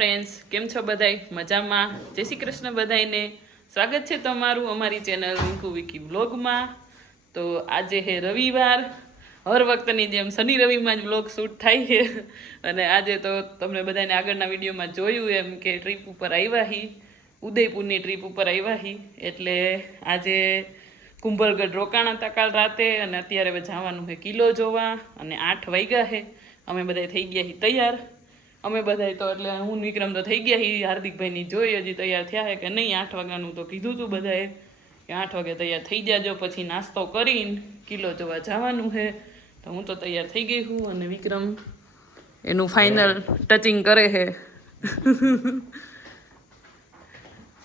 Friends, કેમ છો બધાય? મજામાં? જય શ્રી કૃષ્ણ બધાયને. સ્વાગત છે તમારું અમારી ચેનલ રિંકુ વિકી વ્લોગમાં. તો આજે હે રવિવાર. હર વખતની જેમ શનિ રવિમાં જ વ્લોગ શૂટ થાય છે. અને આજે તો તમને બધાને આગળના વિડીયોમાં જોયું એમ કે ટ્રીપ ઉપર આવ્યા હી, ઉદયપુરની ટ્રીપ ઉપર આવ્યા હી. એટલે આજે કુંભલગઢ રોકાણા હતા કાલ રાતે અને અત્યારે હવે જવાનું છે કિલ્લો જોવા. અને 8 વાગ્યા છે. અમે બધા થઈ ગયા હી તૈયાર. અમે બધા તો એટલે હું વિક્રમ તો થઈ ગયા હી, હાર્દિકભાઈની જોઈ હજી તૈયાર થયા છે કે નહીં. 8 વાગ્યાનું તો કીધું હતું બધાએ કે 8 વાગે તૈયાર થઈ જાજો, પછી નાસ્તો કરીને કિલ્લો જોવા જવાનું છે. તો હું તો તૈયાર થઈ ગઈ હું અને વિક્રમ એનું ફાઇનલ ટચિંગ કરે છે.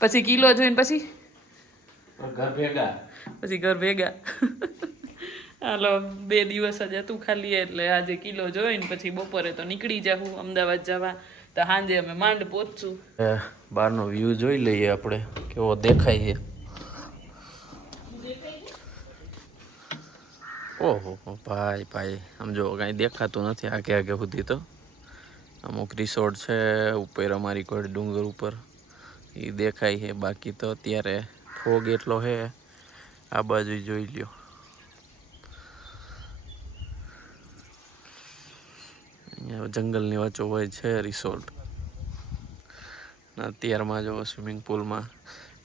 પછી કિલ્લો જોઈને પછી ઘર ભેગા. હાલો 2 દિવસ જ હતું ખાલી, એટલે આજે કિલ્લો જોઈને પછી બપોરે તો નીકળી જાઉં અમદાવાદ જવા. તો સાંજે અમે માંડ પહોંચશું. બહારનો વ્યૂ જોઈ લઈએ આપણે કેવો દેખાય છે. ઓહો ભાઈ ભાઈ, આમ જો કાંઈ દેખાતું નથી આગે આગે સુધી. તો અમુક રિસોર્ટ છે ઉપર અમારી કોઈ ડુંગર ઉપર એ દેખાય છે. બાકી તો અત્યારે ફોગ એટલો છે. આ બાજુ જોઈ લ્યો, અહીંયા જંગલની વચ્ચો હોય છે રિસોર્ટ. અત્યારમાં જો સ્વિમિંગ પુલમાં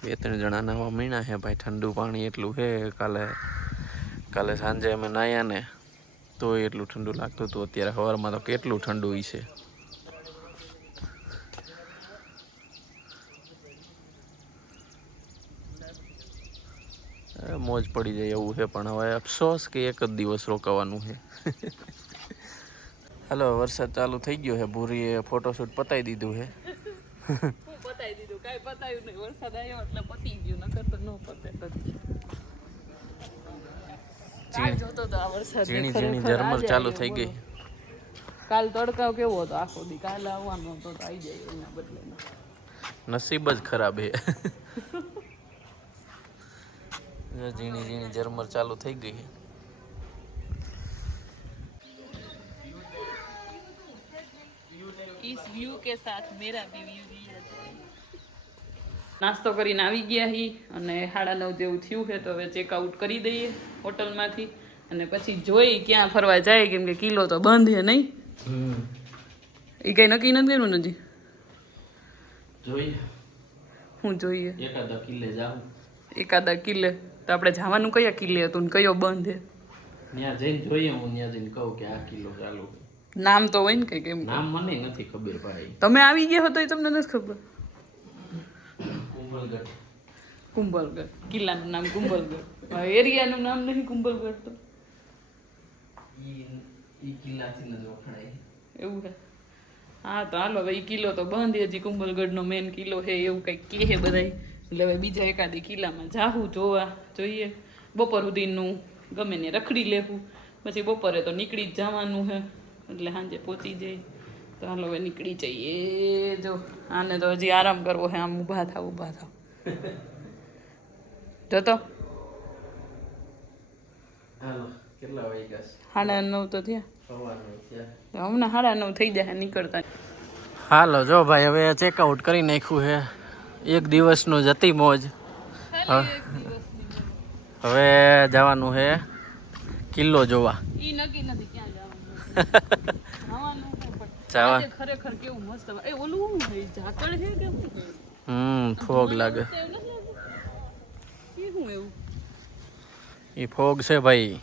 2-3 જણા નાવા મીણા છે ભાઈ. ઠંડુ પાણી એટલું છે. કાલે સાંજે અમે નાહ્યા ને તો એટલું ઠંડુ લાગતું હતું. અત્યારે સવારમાં તો કેટલું ઠંડુ છે. મોજ પડી જાય એવું છે. પણ હવે અફસોસ કે એક જ દિવસ રોકાવાનું છે. હાલો, વરસાદ ચાલુ થઈ ગયો છે. ભૂરીએ ફોટોશૂટ પતાવી દીધું છે. પતાવી દીધું, કાંઈ પતાવ્યું નહીં. વરસાદ આવ્યો એટલે પતી ગયું, નકર તો ન પતે. ઝીણી ઝીણી ઝરમર ચાલુ થઈ ગઈ. કાલ તડકાવ કેવો હતો આખો દી. કાલે આવવાનો હતો તો આવી જાય એના બદલે. નસીબ જ ખરાબ છે. ઝીણી ઝીણી ઝરમર ચાલુ થઈ ગઈ છે. इस व्यू के साथ मेरा भी व्यू लिया जाए. નાસ્તો કરીને આવી ગયા હી અને 9:30 જેવું થયું છે. તો હવે ચેકઆઉટ કરી દઈએ હોટલમાંથી અને પછી જોઈ ક્યાં ફરવા જાય, કેમ કે કિલ્લો તો બંધ છે નહીં. એ કઈ નક્કી નથી કર્યું નથી. જોઈએ હું જોઈએ એકાદા કિલ્લે જાવું. એકાદા કિલ્લે તો આપણે જવાનું કયા કિલ્લે હતું ને કયો બંધ છે ત્યાં જઈને જોઈએ. હું ત્યાં જઈને કહું કે આ કિલ્લો ચાલુ. નામ તો હોય ને કઈ. કેમ નામ મને નથી ખબર ભાઈ. તમે આવી ગયા હતો એ તમને નથી ખબર? કુંભલગઢ. કુંભલગઢ કિલ્લાનું નામ કુંભલગઢ. એરિયાનું નામ નહીં કુંભલગઢ. તો ઈ કિલ્લાથી જ વખણાય એવું છે. હા તો હાલો હવે. એ કિલ્લો તો બંધ. હજી કુંભલગઢનો મેઇન કિલ્લો છે એવું કંઈક કહે બધાય. એટલે હવે બીજા એકાદી કિલ્લામાં જાવું જોવા જોઈએ. બપોર સુધીનું ગમે ને રખડી લેવું, પછી બપોરે તો નીકળી જ જવાનું છે. એટલે સાંજે પહોંચી જાય. તો હાલો હવે નીકળી જઈએ. જો આને તો હજી આરામ કરવો છે. આમ ઊભા થાવ. જતો હાલો. કેટલા વાગ્યા? 9:30 તો થયા. હમણાં 9:30 થઈ જાય નીકળતા. હાલો જો ભાઈ, હવે ચેકઆઉટ કરી નાખ્યું છે. એક દિવસનું જ હતી મોજ. હવે જવાનું છે કિલ્લો જોવા. ઈ નક્કી નથી ક્યાં જવાનું. જવાનું પણ ખરેખર કેવું મસ્ત. એ ઓલું ઝાકળ છે કે શું? ફોગ લાગે. ઈ શું એવું? ઈ ફોગ છે ભાઈ.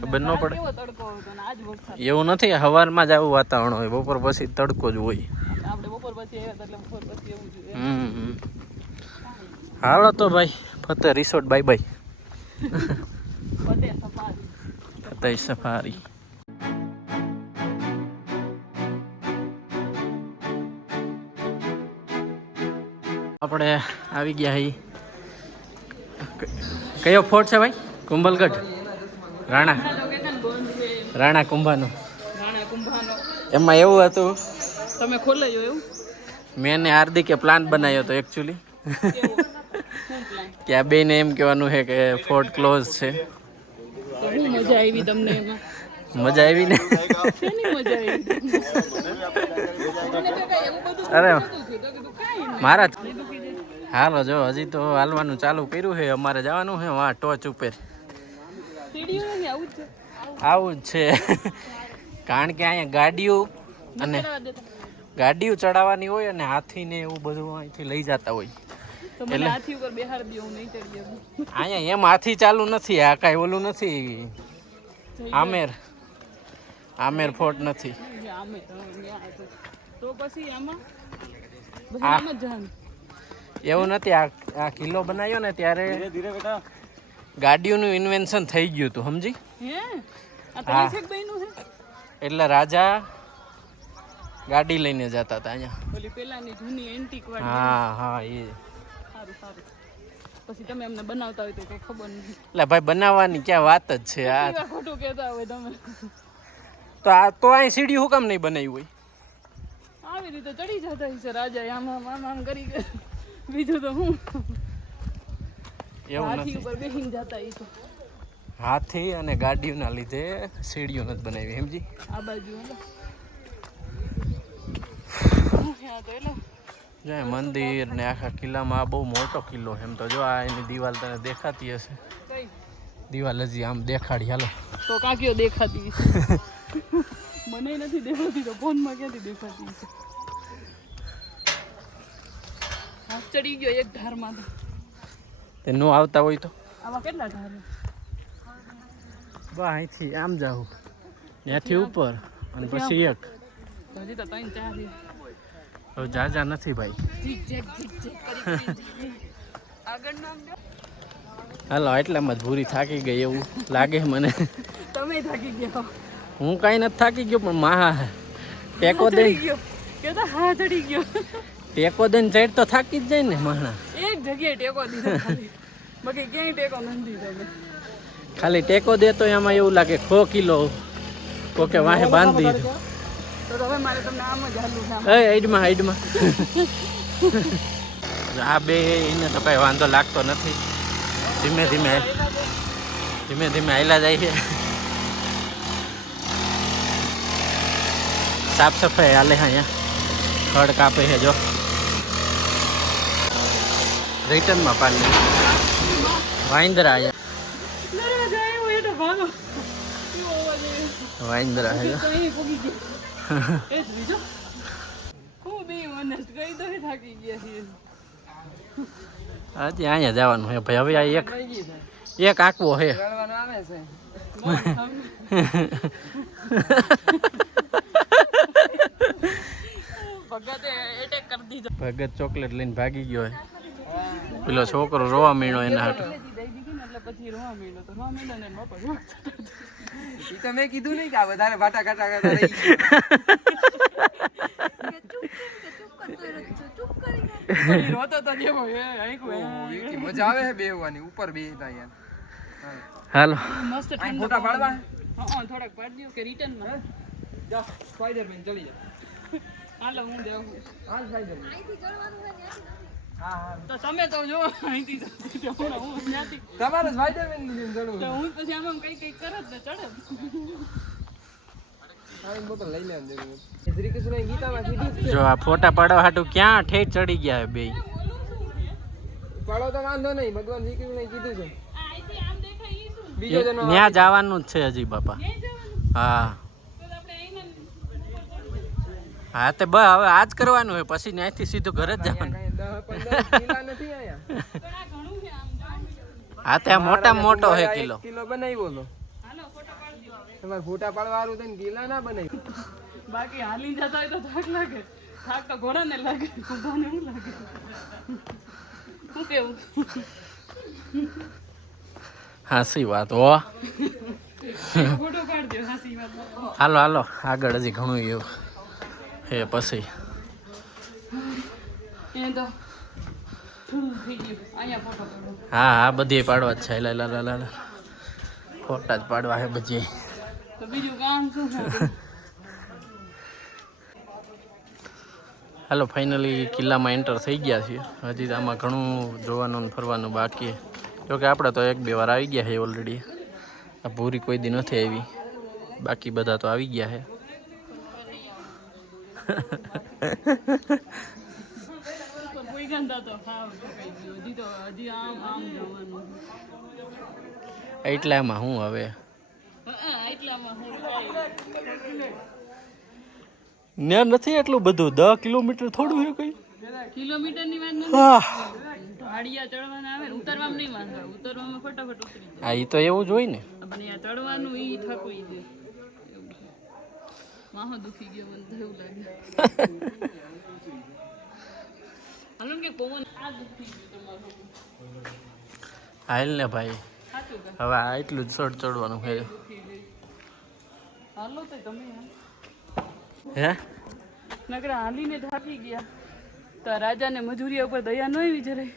ખબર ન પડે. કેવો તડકો હતો ને આજ વરસાદ. એવું નથી, સવારમાં જ આવું વાતાવરણ હોય. બપોર પછી તડકો જ હોય. આપણે બપોર પછી આવ્યા એટલે બપોર પછી એવું જોઈએ. હાલો તો ભાઈ, Fateh resort. Bye bye. Fateh safari. આપણે આવી ગયા હી. કયો ફોર્ટ છે ભાઈ? કુંભલગઢ. રાણા કુંભાનો. એમાં એવું હતું, તમે ખોલાયો એવું? મેં ને હાર્દિકે પ્લાન બનાવ્યો હતો એકચ્યુઅલી. કે આ બેને એમ કહેવાનું છે કે ફોર્ટ ક્લોઝ છે. મજા આવી તમને એમાં? મજા આવી ને. શેની મજા આવી? મને તો કઈ એવું બધું અરે તો કીધું કાંઈ નહીં. મારા જ નહીં દુખી જાય. હાલો જો હજી તો હાલવાનું ચાલુ કર્યું છે અમારે જવાનું છે વાં ટોચ ઉપર સીડીઓ નથી, આવું જ છે. આવું જ છે કારણ કે અહીંયા ગાડીઓ અને ચડાવવા દેતા. ગાડીઓ ચડાવવાની હોય અને હાથીને એવું બધું અહીંથી લઈ જતા હોય તો મને હાથી ઉપર બેહાર દે, હું નહીં ચડી શકું. અહીંયા એમ હાથી ચાલુ નથી આ કાંઈ ઓલું નથી આમેર ફોર્ટ નથી આમે તો પછી આમાં પછી આ- આમ જ જવાનું. એવું નથી આ કિલ્લો બનાવ્યો ને ત્યારે ગાડીઓનું ઇન્વેન્શન થઈ ગયું હતું સમજી હે આ હા. ત્રણ છેક બહેનું છે. એટલે રાજા ગાડી લઈને જતા હતા અહીંયા ઓલી પેલાની જૂની એન્ટિક વાળી. હા હા એ સારું સારું. પછી તમે અમને બનાવતા હોય તો કઈ ખબર નથી. એટલે ભાઈ બનાવવાની ક્યાં વાત જ છે આ કેવા ખોટું કહેતા હોય તમે. તો અહીં સીડી હું કામ નહીં બનાવી હોય આવી રીતે ચડી જતા હશે રાજા આમ આમ આમ આમ કરી કે બીજું તો હું એવું હાથી નથી ઉપર બેસીને જતા હશે. હાથી અને ગાડીઓના લીધે સીડીઓ નથી બનાવી સમજી આ બાજુ હલો. ત્યાં તો એલો જો અહીં મંદિર ને આખા કિલ્લામાં આ બહુ મોટો કિલ્લો છે એમ તો જો આ એની દિવાલ તને દેખાતી હશે કઈ દિવાલ હજી આમ દેખાડી હાલો તો કાકીઓ દેખાતી હશે. મને નથી દેખાતી તો ફોનમાં ક્યાંથી દેખાતી હશે. હાથ ચડી ગયો એક ધારમાં તો. તે નો આવતા હોય તો આમાં કેટલા ધાર છે? બા અહીંથી આમ જાઉં ત્યાંથી ઉપર અને પછી એક હજી તો ત્રણ ચાર છે. હવે જાજા નથી ભાઈ ઝીક ઝેક કરી કરી. આગળનું આમ જો. હાલો એટલામાં જ ભૂરી થાકી ગઈ એવું લાગે મને તમે થાકી ગયા. હું કાંઈ નથી થાકી ગયો પણ મહા ટેકો દે ચડી ગયો કેતા હા ચડી ગયો. ટેકો દઈને ચડ તો થાકી જ જાય ને મહાણા એક જગ્યાએ ટેકો દીધો ખાલી. બાકી ક્યાંય ટેકો નથી દીધો. ખાલી ટેકો દે તો એમાં એવું લાગે 100 કિલો કોકે વાહે બાંધી દીધું તો હવે મારે તમને આમ જ હાલવું છે આમ. એ હાઈડમાં આ બે એને તો કાંઈ વાંધો લાગતો નથી ધીમે ધીમે હાલ્યા જાય છે સાફ સફાઈ હાલે છે અહીંયા ખડ કાપે છે જો રિટર્નમાં પાડી વાંદરા અહીંયા લડવા જાય એવું એટલે ભાગો. કેવો અવાજ આવે. વાંદરા છે જો. તો અહીં પૂગી ગયા. એ જ બીજો ખૂબ એ ઓનેસ્ટ ગઈ તો થાકી ગયા છીએ. હજી અહીંયા જવાનું છે ભાઈ હવે આ એક આંકવો છે રડવાનું આવે છે. ભગતે એટેક કરી દીધો. ભગત ચોકલેટ લઈને ભાગી ગયો છે પેલો છોકરો રોવા માંડ્યો એના હાટુ દઈ દીધી ને એટલે પછી રોવા માંડ્યો તો રોવા માંડ્યો ને એના બાપા રોવા ઈ તો મેં કીધું નહીં કે આ વધારે ભાટા કાટા કરતા રહી પછી રોતો તો જેવો એ આંખું ગયું. મજા આવે છે બેહવાની ઉપર બેહતા યાર હાલો મસ્ત આ ઠંડો ફોટા પાડવા હા થોડાક પાડી દો કે રિટર્નમાં જા સ્પાઈડરમેન ચડી જા હાલો હું દેવું. હાલ સ્પાઈડરમેન હા હા તો તમે તો જો અહીંથી જતી હું ત્યાંથી તમારે સ્પાઈડરમેન ની જેમ ચડવું તો હું પછી આમાં કઈ કઈ કરત ને ચડત. પાણી બોટલ લઈ લેવાની જરૂર શ્રી કૃષ્ણ ગીતામાં કીધું જ છે જો આ ફોટા પાડવા હાટુ ક્યાં ઠેઠ ચડી ગયા બે પાડો તો વાંધો નહીં ભગવાન શ્રી કૃષ્ણ કીધું છે અહીંથી આમ દેખાય ઈ શું? બીજો જનો ત્યાં જવાનું જ છે હજી બાપા ક્યાંય જવાનું? હા તો આપણે અહીંના હા તે બસ હવે આજ કરવાનું હોય પછી ત્યાંથી સીધું ઘરે જ જવાનું કાંઈ 10-15 કિલા નથી આયા પણ આ ઘણું છે આમ જો. હા ત્યાં મોટામાં મોટો છે કિલ્લો કિલો બનાવ્યો તો હાલો ફોટો પાડી દો. તમારે ફોટા પાડવા વાળું થઈને કિલા ના બનાવ્યું બાકી હાલી જતા હોય તો થાક લાગે. થાક તો ઘોડાને લાગે, ઊભાને શું લાગે? શું કેવું? હાસી વાત હો ફોટો પાડી દો. હાસી વાત. હાલો હાલો આગળ હજી ઘણું એવું હે પછી એ તો ઠૂલું થઈ ગયું. અહીંયા ફોટો પાડો. હા હા બધી પાડવા જ છે લા લા લા લા ફોટા જ પાડવા છે બધી તો બીજું કામ શું છે? હાલો ફાઇનલી કિલ્લામાં એન્ટર થઈ ગયા છીએ હજી તો આમાં ઘણું જોવાનું ને ફરવાનું બાકી જોકે આપણે તો 1-2 વાર આવી ગયા છે ઓલરેડી આ પૂરી કોઈ દી નથી આવી બાકી બધા તો આવી ગયા છે કોઈ ગંદા તો હાવ હજી તો હજી આમ આમ જવાનું એટલામાં હું હવે એટલામાં હું ત્યાં નથી એટલું બધું 10 કિલોમીટર થોડું છે કઈ કિલોમીટરની વાત નથી ઢાળિયા ચડવાના આવે ને ઉતરવામાં નહીં વાંધો ઉતરવામાં ફટાફટ ઉતરી જાય હા એ તો એવું જ હોય ને પણ આ ચડવાનું ઈ થકવી દે માહો દુખી ગયો મને તો એવું લાગે હાલો કે પવન આ દુખી ગયો તમારું હાલ ને ભાઈ સાચું કે હવે આ એટલું જ સડ ચડવાનું છે હાલો તો તમે હે નકરા હાલીને થાકી ગયા તો રાજાને મજૂરી ઉપર દયા ન આવી જરાય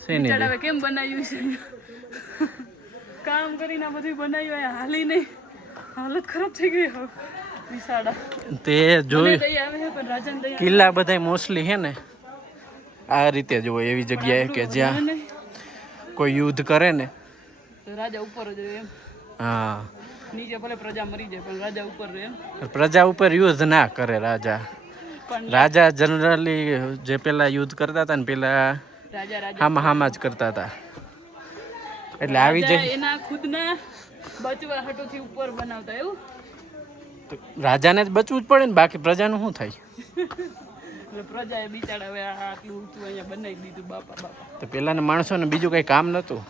શેની દે? હવે કેમ બનાવ્યું છે કામ કરીને બધું બનાવ્યું અહીંયા હાલી નહીં હાલત ખરાબ થઈ ગઈ હવે વિશાળા તે જોઈ દયા આવે છે પણ રાજાને દયા કિલ્લા બધા મોસ્ટલી છે ને આ રીતે જ હોય એવી જગ્યાએ કે જ્યાં કોઈ યુદ્ધ કરે ને તો રાજા ઉપર જ રહે એમ હા નીચે ભલે પ્રજા મરી જાય પણ રાજા ઉપર રહે એમ પ્રજા ઉપર યુદ્ધ ના કરે રાજા પણ રાજા જનરલી જે પેલા યુદ્ધ કરતા હતા ને પેલા રાજા હામાં જ કરતા હતા એટલે આવી રાજા એના ખુદના બચવા હાટોથી ઉપર બનાવતા એવું રાજાને જ બચવું જ પડે ને બાકી પ્રજાનું શું થાય એટલે પ્રજાએ બિચારા હવે આટલું ઊંચું અહીંયા બનાવી દીધું બાપા બાપા તો પેલાના માણસોને બીજું કઈ કામ નતું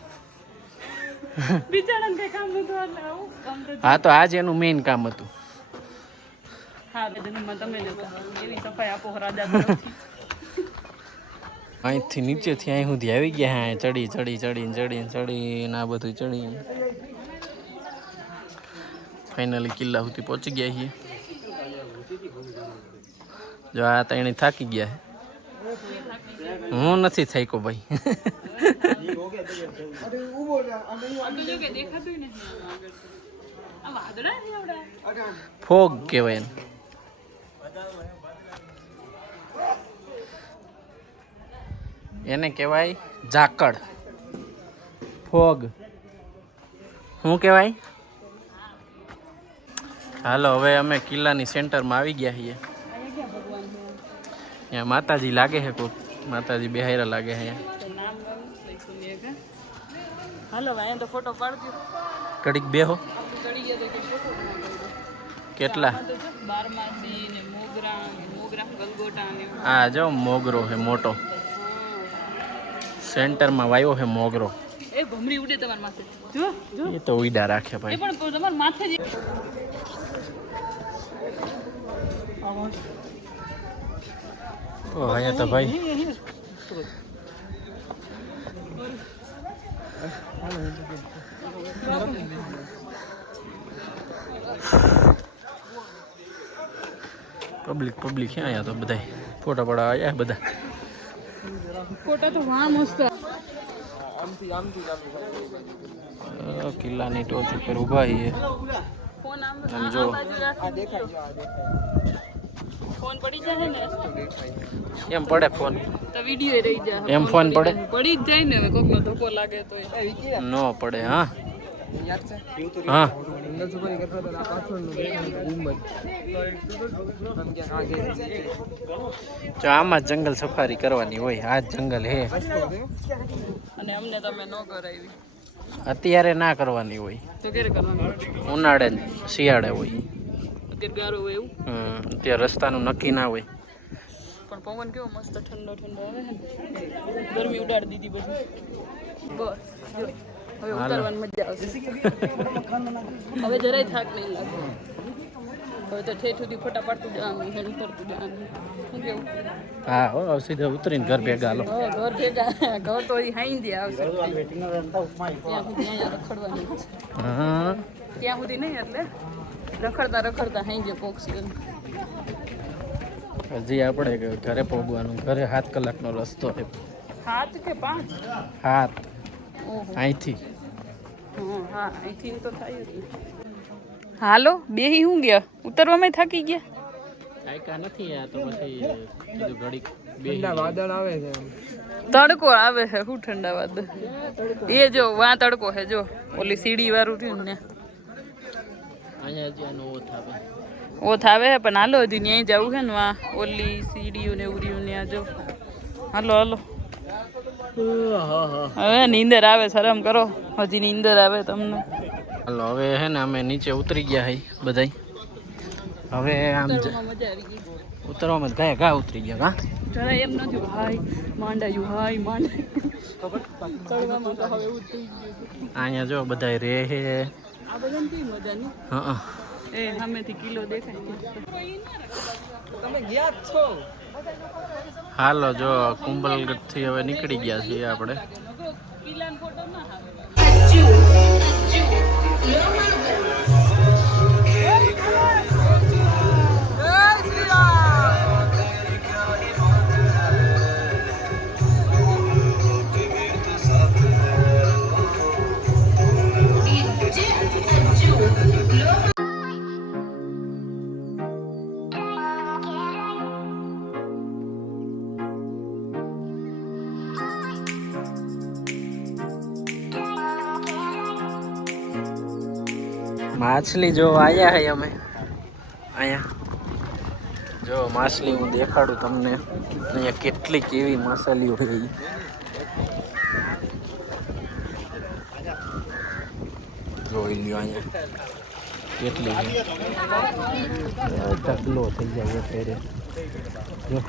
બિચારાને કઈ કામ નતું એટલે આવું કામ તો હા તો આજ એનું મેઇન કામ હતું હા જન્મમાં તમે જતા એવી સફાઈ આપો રાજા તરફથી અહીંથી નીચેથી અહીં સુધી આવી ગયા હા ચડી આ બધું ચડી ફાઇનલી કિલ્લા સુધી પહોંચી ગયા છીએ જો આ તણે થાકી ગયા હું નથી થાક્યો ભાઈ આગળ જો કે દેખાતું નથી આગળ આ વાદળા છે આવડા ફોગ કહેવાય એને એને કહેવાય ઝાકળ ફોગ શું કહેવાય હાલો હવે અમે કિલ્લાની સેન્ટરમાં આવી ગયા છીએ અહીંયા ક્યાં ભગવાન છે અહીંયા માતાજી લાગે છે કોક માતાજી બેહાયરા લાગે છે અહીંયા તો નામ લખ્યું ને કે હાલો અહીંયા તો ફોટો પાડજો કડીક બેહો આપણે ચડી ગયા તો કે ફોટો બનાવી કેટલા તો જો 12 ને મોગરા ગલગોટા ને આ જો મોગરો છે મોટો સેન્ટરમાં વાયો છે મોગરો એ ભમરી ઉડે તમારા માથે જો જો એ તો ઉઈડા રાખે એ ભાઈ પણ તમારા માથે જ ઓ અહીંયા તો ભાઈ પબ્લિક છે અહીંયા તો બધા ફોટા પડા આવ્યા બધા ફોટા તો વાહ મસ્ત કિલ્લાની ટોચ ઉપર ઊભા છીએ ફોન આમ આમ જો ફોન પડી જાય ને એમ પડે ફોન તો વિડિયો રહી જાય એમ ફોન પડે પડી જ જાય ને હવે કોકનો ધક્કો લાગે તો નો પડે હા હા જો આમાં જ જંગલ સફારી કરવાની હોય આ જ જંગલ હે અને અમને તમે ન કરાવી અત્યારે ના કરવાની હોય તો ક્યારે કરવાનું ઉનાળે ને શિયાળે હોય અત્યારે ગારો હોય એવું અત્યારે રસ્તાનું નક્કી ના હોય પણ પવન કેવો મસ્ત ઠંડો આવે છે ને ગરમી ઉડાડી દીધી બધી બસ જો. હવે ઉતારવાની મજા આવશે હવે જરાય થાક નહીં લાગે હવે તો ઠેઠ સુધી ફોટા પાડતું જવાનું હેડ ઉતરતું જવાનું શું કેવું હા હો સીધા ઉતરીને ઘર ભેગા હાલો હવે ઘર ભેગા ઘર તો હજી હાઈ દે આવશે ત્યાં સુધી અહીંયા રખડવાનું જ છે. હા ત્યાં સુધી નહીં એટલે રખડતા હાઈ ગયા પોક્ષી હજી આપણે ઘરે પહોંચવાનું ઘરે 7 કલાકનો રસ્તો છે 7 કે 5 7 ઓહો અહીંથી હા અહીંથી તો થાય જ ને. હાલો બેહી હું ગયા ઉતરવામાં થાકી ગયા કાંઈ નથી આ તો પછી કીધું ઘડીક વાદળ આવે છે તડકો આવે છે શું ઠંડા વાદ એ જો વા તડકો છે જો ઓલી સીડી વાળું રહ્યું ને અહીંયા જ આનો ઓથ આવે ઓ થાવે પણ હાલો હજી ન્યાય જવું છે ને વા ઓલી સીડીઓ ને ઉડીઓ ને જો હાલો હાલો હવે નીંદર આવે શરમ કરો હજી નીંદર આવે તમને હાલો હવે હે ને અમે નીચે ઉતરી ગયા હઈ બધાય હવે આમ મજા આવી ગઈ ઉતરવામાં ગયા ઘા ઉતરી ગયા કા જરા એમ નથી હાય માંડાયું હાય માંડાયું ચડવામાં તો હવે એવું થઈ ગયું અહીંયા જો બધાય રે હે આ બધાને કઈ મજા નહીં હા એ સામેથી કિલો દેખાય તમે ગયા જ છો હાલો જો કુંભલગઢથી હવે નીકળી ગયા છીએ આપણે કિલ્લાનો ફોટો ના આવે માછલી જો આયા હે અમે અહીંયા જો માછલી હું દેખાડું તમને અહીંયા કેટલી કેવી માછલીઓ છે ઈ. જોઈ લ્યો અહીંયા કેટલી ઢગલો થઈ જાય ફેરે જો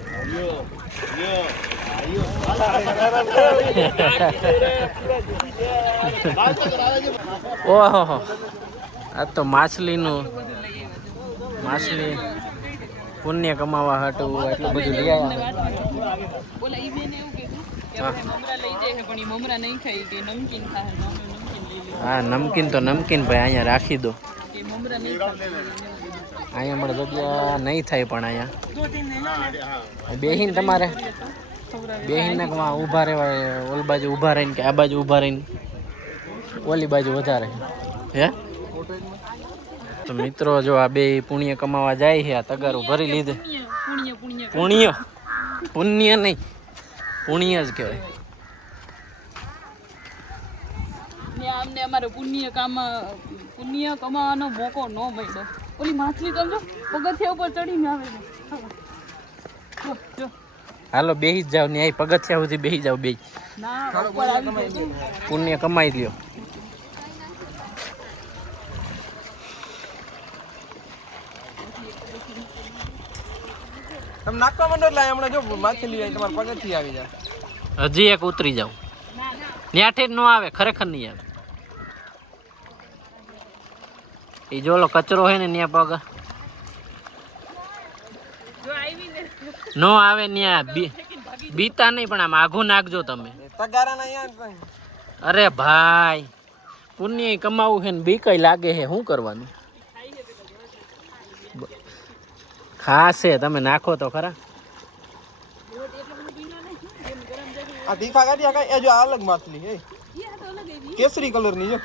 ઓહો આ તો માછલીનું માછલી પુણ્ય કમાવા હાટું એટલું બધું લઈ આવ્યા બોલા ઈ બેન એવું કીધું કે આપણે મમરા લઈ જાય પણ ઈ મમરા નહીં ખાઈ કે નમકીન ખાય નમકીન લઈ લે હા નમકીન તો નમકીન ભાઈ અહીંયા રાખી દો કે મમરા નહીં ખાય અહીંયા મળે જગ્યા નહીં થાય પણ અહીંયા બેહીને તમારે બેહીને ઊભા રહેવાય ઓલી બાજુ ઊભા રહીને કે આ બાજુ ઊભા રહીને ઓલી બાજુ વધારે હે તો મિત્રો જો આ બે પુણ્ય કમાવા જાય છે આ તગારું ભરી લીધે પુણ્ય પુણ્ય પુણ્ય પુણ્ય નહીં પુણ્ય જ કહેવાય ને અમને અમારે પુણ્ય કમાવાનો મોકો ન મળ્યો ઓલી માછલી તો સમજો પગથિયા ઉપર ચડીને આવે છે જો જો હાલો બેહી જ જાવ ને અહીં પગથિયા સુધી બેહી જાવ બે ના ઉપર આવી ગયું પુણ્ય કમાઈ લ્યો તમે નાખવા માંડો એટલે હમણાં જો માછલી આવી તમારા પગથી આવી જાય હજી એક ઉતરી જાવ ન્યાઠે જ ન આવે ખરેખર નહીં આવે એ જો ઓલો કચરો હે ને ન્યા પગ જો આવી ને નો આવે ન્યા બીતા નહીં પણ આમ આઘું નાખજો તમે તગારાના અહીંયા અરે ભાઈ પુણ્ય કમાવું છે ને બી કઈ લાગે છે શું કરવાનું ખાશે તમે નાખો તો ખરા આ દીખા કાઢ્યા કઈ એ જો આ અલગ માછલી હે કેસરી કલર ની જો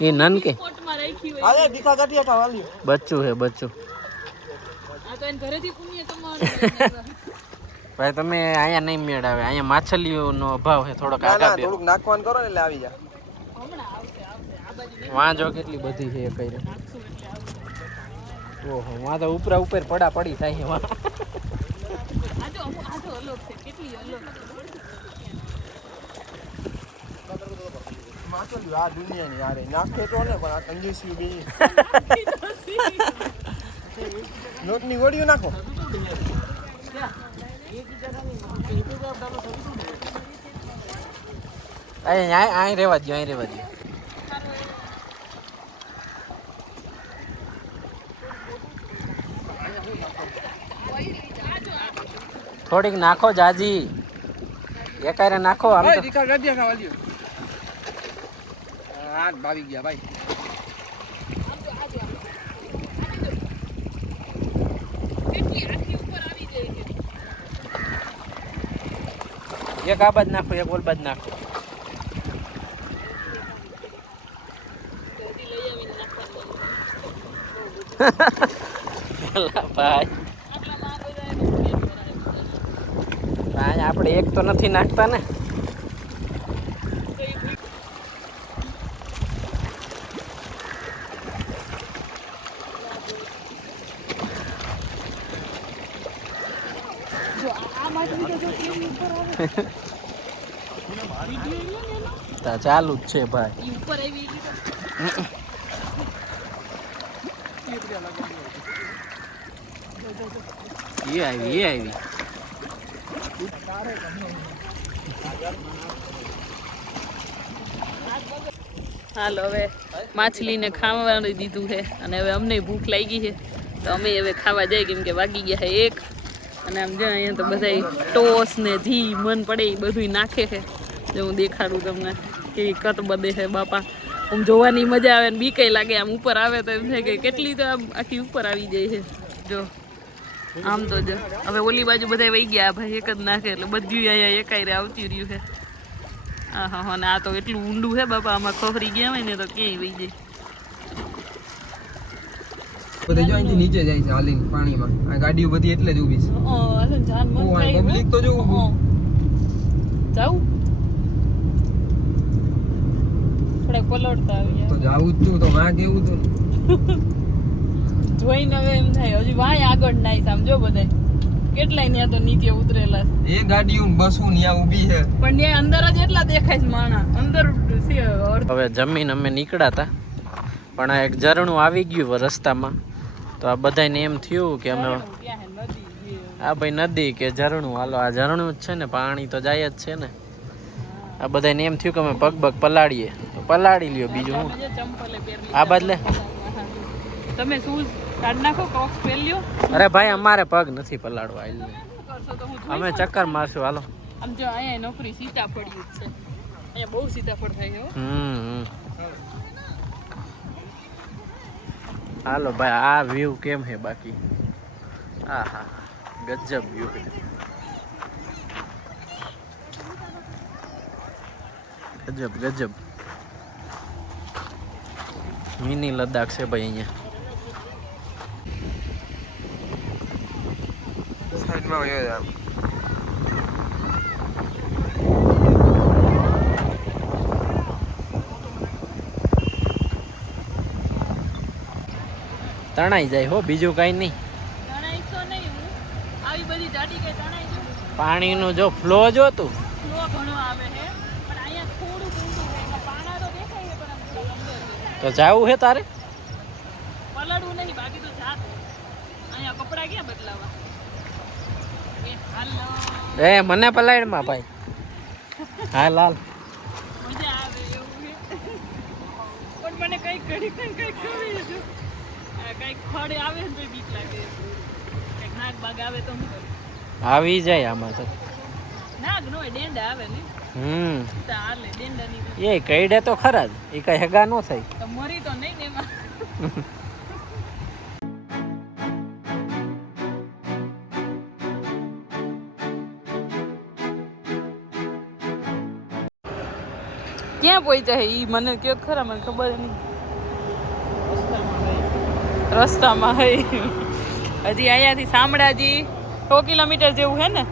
એ નન કે પોટમાં રાખી હોય આ દીખા કાઢ્યા કા વાલી બચ્ચું હે બચ્ચું આ તો એને ઘરેથી પુણ્ય કમાવાનું ભાઈ તમે અહીંયા નહીં મેળ આવે અહીંયા માછલીઓનો અભાવ છે થોડોક આગા બે થોડુંક નાખવાનું કરો ને એટલે આવી જાય વાં જો કેટલી બધી છે એ કઈ ઓહો વાં તો ઉપરા ઉપર પડા પડી થાય છે વાં આ તો અલગ છે કેટલી અલગ માછલી આ દુનિયાની યાર નાખે તો ને પણ આ કંજૂસી બે નોટની ગોળીઓ નાખો અહીં રેવા દો અહીં રેવા દો થોડીક નાખો જાજી એકારે નાખો આમ તો દીખા કાઢ્યા કા વાલી આ ભાવી ગયા ભાઈ કેટલી આખી ઉપર આવી જાય છે એક આ બાજ નાખો એક ઓલ બાજ નાખો ભાઈ આપણે એક તો નથી નાખતા ને તા ચાલુ જ છે ભાઈ. ઈ ઉપર આવી ગઈ એ આવી. હાલો હવે માછલીને ખાવા દીધું છે અને હવે અમને ભૂખ લાગી છે તો અમે હવે ખાવા જઈએ કેમ કે વાગી ગયા છે 1 અને આમ જો અહીંયા તો બધા ટોસ ને ઘી મન પડે એ બધું નાખે છે. જો હું દેખાડું તમને કેવી કત બધે છે બાપા. આમ જોવાની મજા આવે ને બી કઈ લાગે. આમ ઉપર આવે તો એમ થાય કે કેટલી તો આમ આખી ઉપર આવી જાય છે. જો આમ તો જો હવે ઓલી બાજુ બધા વહી ગયા ભાઈ એક જ નાખે એટલે બધું અહીંયા એકાયરે આવતી રહ્યું છે. હા હા હા ને આ તો એટલું ઊંડું છે બાપા આમાં ખોફરી ગયા હોય ને તો ક્યાંય વહી જાય. બધે જો અહીંથી નીચે જાય છે હાલીને પાણીમાં. આ ગાડીઓ બધી એટલે જ ઊભી છે. પબ્લિક તો જો જાઉં થોડા પલળતા આવ્યા તો જાવું જ છું તો માં કેવું તો જોઈને હવે એમ થાય હજી વાય આગળ નાઈ સમજો બધા કેટલાય ન્યા તો નીચે ઉતરેલા એ ગાડીઓ બસો ન્યા ઊભી છે પણ ન્યા અંદર જ એટલા દેખાય છે માણા અંદર હવે જમીન અમે નીકળ્યા હતા પણ આ એક ઝરણું આવી ગયું રસ્તામાં તો આ બધાને એમ થયું કે અમે આ ભાઈ નદી કે ઝરણું હાલો આ ઝરણું જ છે ને પાણી તો જાય જ છે ને. આ બધાને એમ થયું કે અમે પગ પલાળીએ તો પલાળી લ્યો બીજું હું આ બદલે તમે શૂઝ કાઢ નાખો ક્રોક્સ પહેરી લ્યો. અરે ભાઈ અમારે પગ નથી પલાળવા અમે ચક્કર મારશું હાલો. આમ જો અહીંયા નોકરી સીતાફળ જ છે અહીંયા બહુ સીતાફળ થાય છે. હાલો ભાઈ આ વ્યૂ કેમ છે બાકી હા હા ગજબ વ્યૂ છે ગજબ મિની લદ્દાખ છે ભાઈ અહીંયા. સાઈડમાં વયો જા. તણાઈ જાય હો બીજું કઈ નહીં. તણાઈ તો નહીં હું આવી બધી જાડી કે તણાઈ જો પાણીનો જો ફ્લો જો તું ફ્લો ઘણો આવે છે પણ અહીંયા થોડું ઊંડું છે એટલે પાણા તો દેખાય છે પણ આમ થોડા અંદર છે. તો જાવું છે તારે પલળવું નહીં બાકી તો જાત અહીંયા કપડા ક્યાં બદલાવા એ હાલો એ મને પલાયડમાં ભાઈ હા લાલ મજા આવે એવું છે પણ મને કઈ ઘડી કઈ ખબર છે કઈ ખડે આવે ને તો બીક લાગે કઈક નાગ બાગ આવે તો શું કરું આવી જાય આમાં તો નાગ નો ડેંડા આવે ને તો હાલે ડેંડાની એ કઈડે તો ખરા જ એ કઈ હેગા નો થાય તો મરી તો નહીં ને એમાં ક્યાં પહોંચ્યા ઈ મને કયો ખરા મને ખબર નહીં. રસ્તામાં હઈ હજી અહીંયાથી શામળાજી 100 કિલોમીટર જેવું છે ને.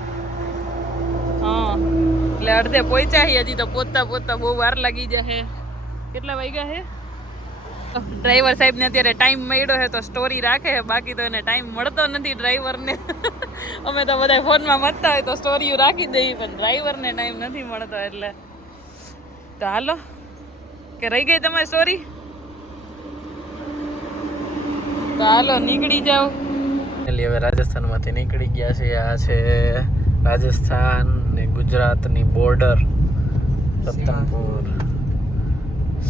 હા એટલે અડધે પહોંચ્યા હજી તો પહોંચતા બહુ વાર લાગી જશે. કેટલા વાગ્યા છે? ડ્રાઈવર સાહેબને અત્યારે ટાઈમ મળ્યો છે તો સ્ટોરી રાખે છે બાકી તો એને ટાઈમ મળતો નથી ડ્રાઈવરને. અમે તો બધા ફોનમાં મતતા હોય તો સ્ટોરીઓ રાખી દઈએ પણ ડ્રાઈવરને ટાઈમ નથી મળતો એટલે તો હાલો કે રહી ગઈ તમારી સ્ટોરી તો હાલો નીકળી જાઓ. હવે રાજસ્થાનમાંથી નીકળી ગયા છે. આ છે રાજસ્થાન ને ગુજરાતની બોર્ડર રતનપુર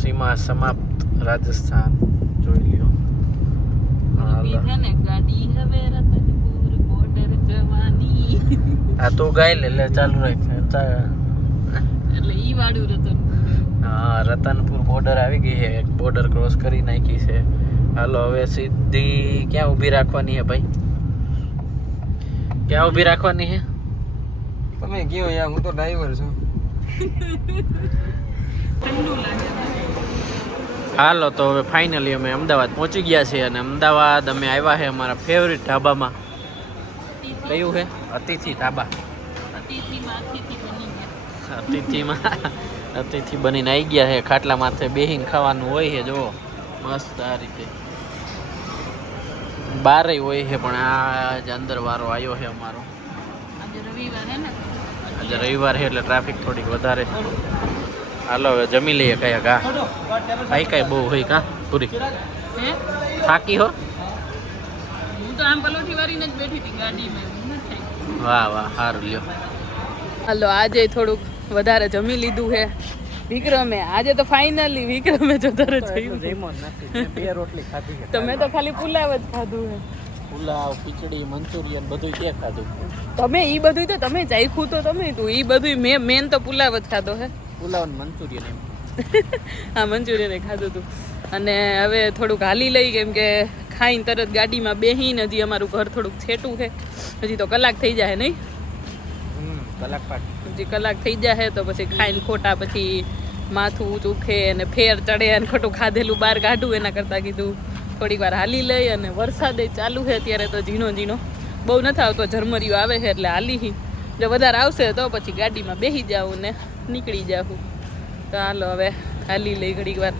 સીમા સમાપ્ત રાજસ્થાન જોઈ લ્યો. ગાડી હવે રતનપુર બોર્ડર જવાની આ તો ગાય લે ચાલુ રાખ એટલે ઈ વાળું રતનપુર. હા રતનપુર બોર્ડર આવી ગઈ છે. એક બોર્ડર ક્રોસ કરી નાખી છે. હાલો હવે સીધી ક્યાં ઊભી રાખવાની છે ભાઈ? ક્યાં ઊભી રાખવાની છે? તમે કયો યાર હું તો ડ્રાઈવર છું. ઠંડુ લાગે. હાલો તો હવે ફાઇનલી અમે અમદાવાદ પહોંચી ગયા છીએ અને અમદાવાદ અમે આવ્યા છે અમારા ફેવરિટ ઢાબામાં. કયું છે? અતિથિ ઢાબા. અતિથિ બનીને આવી ગયા છે. ખાટલા માથે બેહીને ખાવાનું હોય છે. જો મસ્ત આ રીતે બારે હોય છે પણ આ જ અંદર વારો આવ્યો છે અમારો. આજે રવિવાર હે ને આજે રવિવાર છે એટલે ટ્રાફિક થોડીક વધારે. હાલો હવે જમી લઈએ કયા કા કાંઈ કાંઈ બહુ હોય કા પૂરી હે થાકી હો. હું તો આમ પલોઠી વાળીને જ બેઠી હતી ગાડીમાં. એવું ન થાય. વાહ વાહ સારું લ્યો. હાલો આજે થોડુંક વધારે જમી લીધું છે વિક્રમે. આજે તો ફાઇનલી વિક્રમે જ વધારે જમ્યું. બે રોટલી ખાધી છે. તમે તો ખાલી પુલાવ જ ખાધું છે. પુલાવ ખીચડી મંચુરિયન બધું કે ખાધું. તમે ઈ બધું તો તમે ચાખ્યું તો તમે તું ઈ બધું મેન તો પુલાવ જ ખાધો હે. પુલાવ ને મંચુરિયન એમ. હા મંચુરિયન ખાધું હતું. અને હવે થોડુંક હાલી લઈ કેમ કે ખાઈને તરત ગાડીમાં બેહીને હજી અમારું ઘર થોડુંક છેટું છે. હજી તો કલાક થઈ જાય નહીં? કલાક પાટી. હજી કલાક થઈ જાય તો પછી ખાઈને ખોટા પછી માથું દુખે અને ફેર ચડે અને ખોટું ખાધેલું બહાર કાઢું એના કરતાં કીધું થોડીક વાર હાલી લઈ. અને વરસાદ ચાલુ છે અત્યારે તો ઝીણો ઝીણો બહુ નથી આવતો ઝરમરીઓ આવે છે એટલે હાલી. જો વધારે આવશે તો પછી ગાડીમાં બેસી જાઉં ને નીકળી જાઉં. તો હાલો હવે હાલી લઈ ઘડીક વાર.